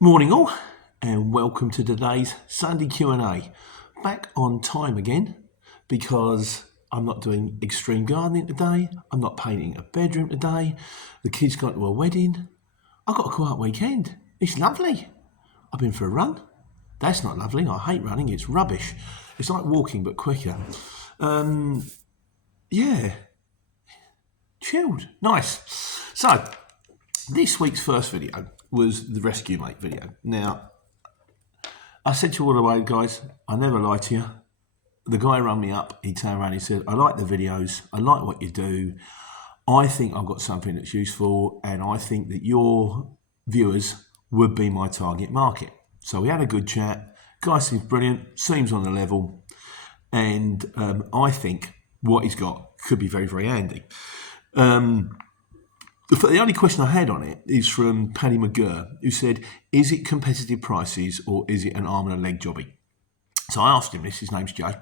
Morning all, and welcome to today's Sunday Q&A. Back on time again because I'm not doing extreme gardening today. I'm not painting a bedroom today. The kids got to a wedding. I've got a quiet weekend. It's lovely. I've been for a run. That's not lovely. I hate running. It's rubbish. It's like walking but quicker. Yeah. Chilled. Nice. So, this week's first video was the Rescue Mate video. Now, I said to you all the way, guys, I never lie to you. The guy rang me up, he turned around, he said, I like the videos, I like what you do, I think I've got something that's useful, and I think that your viewers would be my target market. So we had a good chat, guy seems brilliant, seems on the level, and I think what he's got could be very, very handy. The only question I had on it is from Paddy McGurr, who said, is it competitive prices or is it an arm and a leg jobby? So I asked him this, his name's Joe,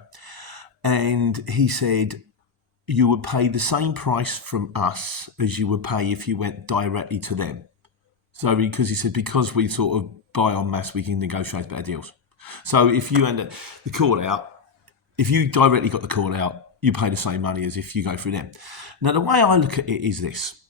and he said, you would pay the same price from us as you would pay if you went directly to them. So because he said, because we sort of buy en masse, we can negotiate better deals. So if you end up the call out, if you directly got the call out, you pay the same money as if you go through them. Now, the way I look at it is this.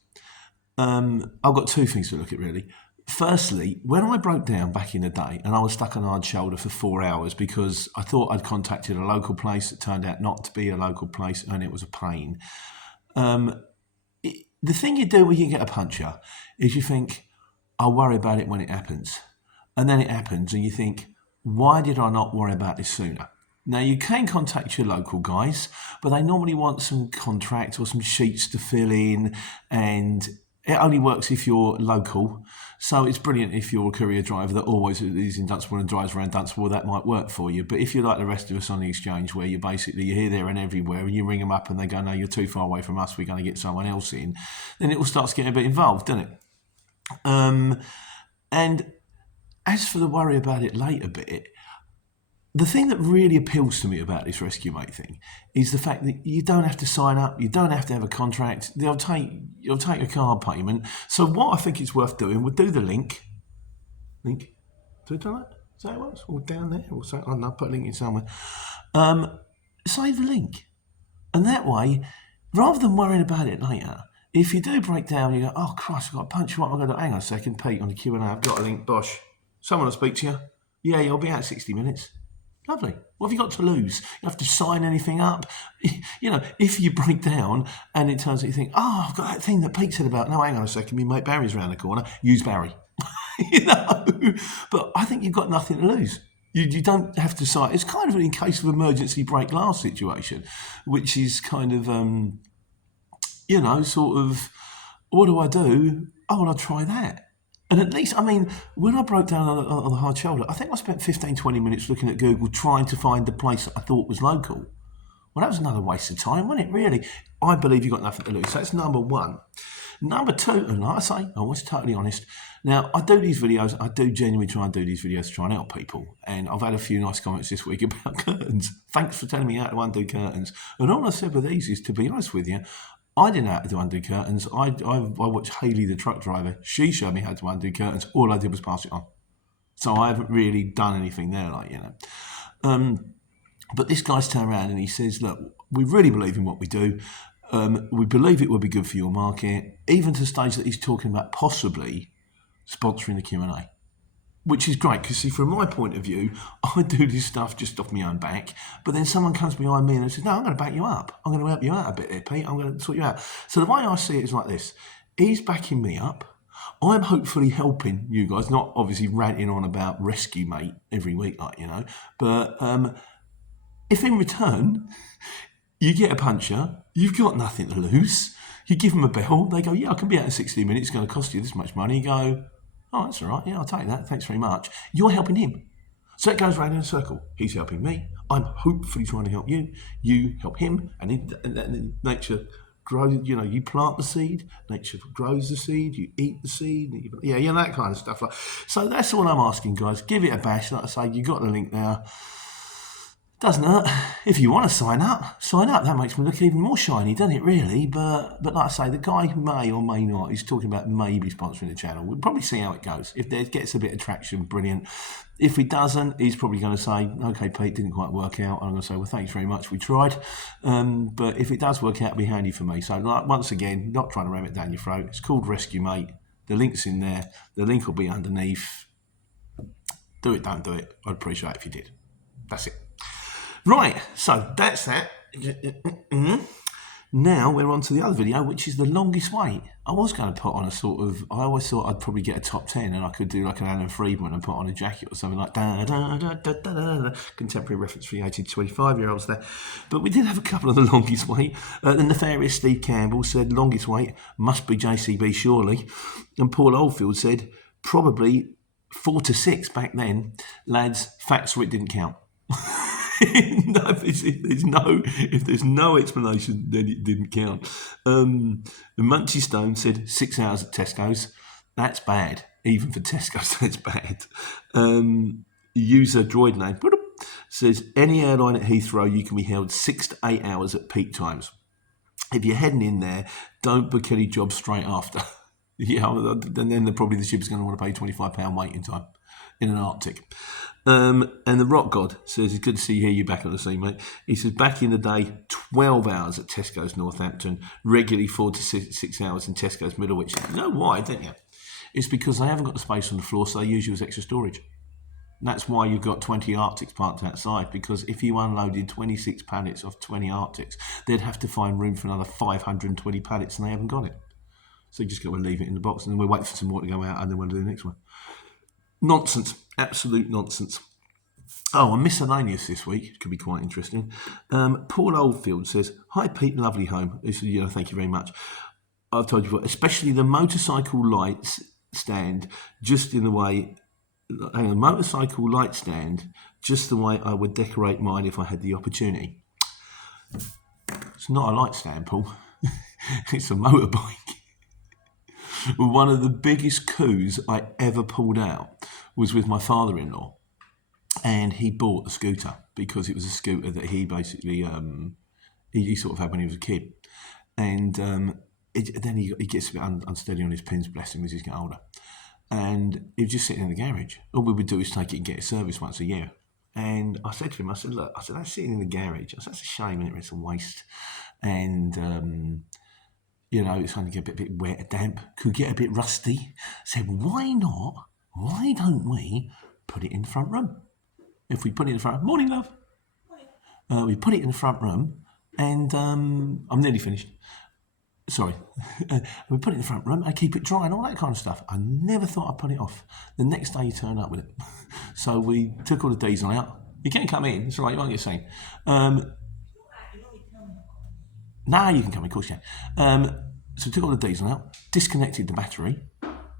I've got two things to look at really. Firstly, when I broke down back in the day and I was stuck on a hard shoulder for 4 hours because I thought I'd contacted a local place, it turned out not to be a local place and it was a pain. The thing you do when you get a puncture is you think, I'll worry about it when it happens. And then it happens and you think, why did I not worry about this sooner? Now, you can contact your local guys, but they normally want some contracts or some sheets to fill in, and it only works if you're local. So it's brilliant if you're a courier driver that always is in Dunstable and drives around Dunstable, that might work for you. But if you're like the rest of us on the exchange, where you're here, there and everywhere, and you ring them up and they go, no, you're too far away from us, we're going to get someone else in, then it will start getting a bit involved, doesn't it? And as for the worry about it later bit, the thing that really appeals to me about this Rescue Mate thing is the fact that you don't have to sign up, you don't have to have a contract, you'll take a card payment. So what I think it's worth doing, we'll do the link. Do we do that? Is that what? Or down there? Or so, I don't know, put a link in somewhere. Save the link. And that way, rather than worrying about it later, if you do break down, you go, oh Christ, I've got a punch, what am I going to do? Hang on a second, Pete, on the Q&A, I've got a link, bosh. Someone will speak to you. Yeah, you'll be out 60 minutes. Lovely. What have you got to lose? You have to sign anything up. You know, if you break down and it turns out you think, oh, I've got that thing that Pete said about, no, hang on a second, my mate Barry's around the corner, use Barry. You know, but I think you've got nothing to lose. You don't have to sign. It's kind of in case of emergency break glass situation, which is kind of, you know, sort of, what do I do? Oh, well, I'll try that. And at least, I mean, when I broke down on the hard shoulder, I think I spent 15, 20 minutes looking at Google trying to find the place that I thought was local. Well, that was another waste of time, wasn't it, really? I believe you've got nothing to lose. So that's number one. Number two, and like I say, I was totally honest. Now, I do these videos, I do genuinely try and do these videos to try and help people. And I've had a few nice comments this week about curtains. Thanks for telling me how to undo curtains. And all I said with these is, to be honest with you, I didn't know how to undo curtains. I watched Hayley, the truck driver. She showed me how to undo curtains. All I did was pass it on. So I haven't really done anything there, like, you know. But this guy's turned around and he says, look, we really believe in what we do. We believe it will be good for your market, even to the stage that he's talking about possibly sponsoring the Q&A. Which is great, because see, from my point of view, I do this stuff just off my own back, but then someone comes behind me and says, no, I'm going to back you up. I'm going to help you out a bit here, Pete. I'm going to sort you out. So the way I see it is like this. He's backing me up. I'm hopefully helping you guys, not obviously ranting on about Rescue Mate every week, like, you know, but if in return you get a puncture, you've got nothing to lose. You give them a bell, they go, yeah, I can be out in 60 minutes, it's going to cost you this much money. You go, oh, that's all right. Yeah, I'll take that. Thanks very much. You're helping him. So it goes round in a circle. He's helping me. I'm hopefully trying to help you. You help him. And in nature grows, you know, you plant the seed. Nature grows the seed. You eat the seed. Yeah, you know, that kind of stuff. So that's all I'm asking, guys. Give it a bash. Like I say, you got the link now. Doesn't hurt. If you want to sign up, sign up. That makes me look even more shiny, doesn't it, really? But like I say, the guy who may or may not, he's talking about maybe sponsoring the channel. We'll probably see how it goes. If there gets a bit of traction, brilliant. If he doesn't, he's probably going to say, okay, Pete, didn't quite work out. I'm going to say, well, thanks very much, we tried. But if it does work out, it'll be handy for me. So like, once again, not trying to ram it down your throat. It's called Rescue Mate. The link's in there. The link will be underneath. Do it, don't do it. I'd appreciate it if you did. That's it. Right, so that's that. Now we're on to the other video, which is the longest wait. I was going to put on a sort of, I always thought I'd probably get a top 10 and I could do like an Alan Freedman and put on a jacket or something like contemporary reference for the 18 to 25-year-olds there. But we did have a couple of the longest wait. The nefarious Steve Campbell said longest wait must be JCB surely. And Paul Oldfield said probably 4 to 6 back then. Lads, facts where it didn't count. No, if there's no explanation, then it didn't count. Munchy Stone said 6 hours at Tesco's. That's bad. Even for Tesco's, that's bad. User Droid Name says any airline at Heathrow, you can be held 6 to 8 hours at peak times. If you're heading in there, don't book any jobs straight after. Yeah, and then probably the ship's going to want to pay £25 waiting time in an Arctic. And the Rock God says, it's good to hear you back on the scene, mate. He says, back in the day, 12 hours at Tesco's Northampton, regularly 4 to 6 hours in Tesco's Middlewich. You know why, don't you? It's because they haven't got the space on the floor, so they use you as extra storage. And that's why you've got 20 Arctics parked outside, because if you unloaded 26 pallets off 20 Arctics, they'd have to find room for another 520 pallets, and they haven't got it. So you just got to leave it in the box, and then we'll wait for some more to go out, and then we'll do the next one. Nonsense. Absolute nonsense. Oh, and miscellaneous this week. Could be quite interesting. Paul Oldfield says, hi, Pete, lovely home. He said, thank you very much. I've told you before, especially the motorcycle lights stand just in the way, motorcycle light stand just the way I would decorate mine if I had the opportunity. It's not a light stand, Paul. It's a motorbike. One of the biggest coups I ever pulled out was with my father-in-law, and he bought a scooter because it was a scooter that he basically he sort of had when he was a kid, and then he gets a bit unsteady on his pins, bless him, as he's getting older, and he was just sitting in the garage. All we would do is take it and get it serviced once a year. And I said to him, look, that's sitting in the garage. I said, that's a shame, isn't it? It's a waste, and it's going to get a bit wet, damp, could get a bit rusty. I said, why not? Why don't we put it in the front room? If we put it in the front room, morning, love. We put it in the front room, and I'm nearly finished. Sorry. We put it in the front room, I keep it dry and all that kind of stuff. I never thought I'd put it off. The next day, you turn up with it. So we took all the diesel out. You can come in, it's all right, you won't get seen. No, you can come in, of course you can. So we took all the diesel out, disconnected the battery,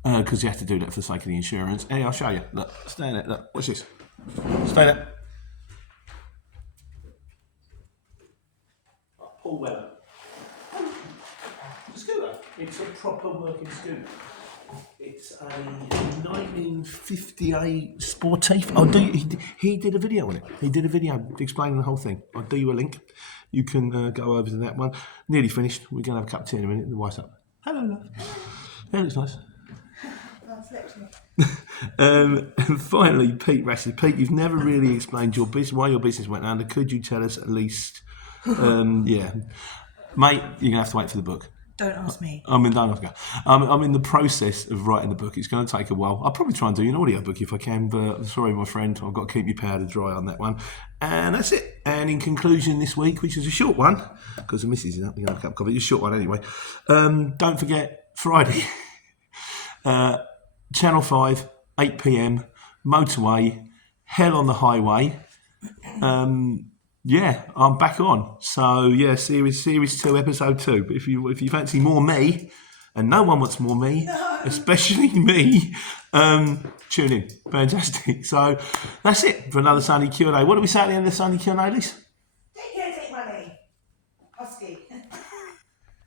because you have to do that for the sake of the insurance. Hey, I'll show you. Look, stay there. Look, watch this. Stay there. Paul Weller. The scooter. It's a proper working scooter. It's a 1958 Sportif. He did a video on it. He did a video explaining the whole thing. I'll do you a link. You can go over to that one. Nearly finished. We're going to have a cup of tea in a minute. The wife's up. Hello, love. That looks nice. And finally, Pete Rashes. Pete, you've never really explained your business, why your business went under. Could you tell us at least? Yeah, mate, you're gonna have to wait for the book. Don't ask me. Don't have to go. I'm in the process of writing the book. It's going to take a while. I'll probably try and do an audio book if I can, but sorry, my friend, I've got to keep your powder dry on that one. And that's it. And in conclusion, this week, which is a short one, because the missus is up, you're going to have a cup of coffee. It's a short one anyway. Don't forget, Friday, Channel 5, 8 p.m, motorway, hell on the highway. Yeah, I'm back on. So yeah, series 2, episode 2. But if you fancy more me, and no one wants more me, especially me, tune in. Fantastic. So that's it for another Sunday Q&A. What do we say at the end of the Sunday Q&A, Liz?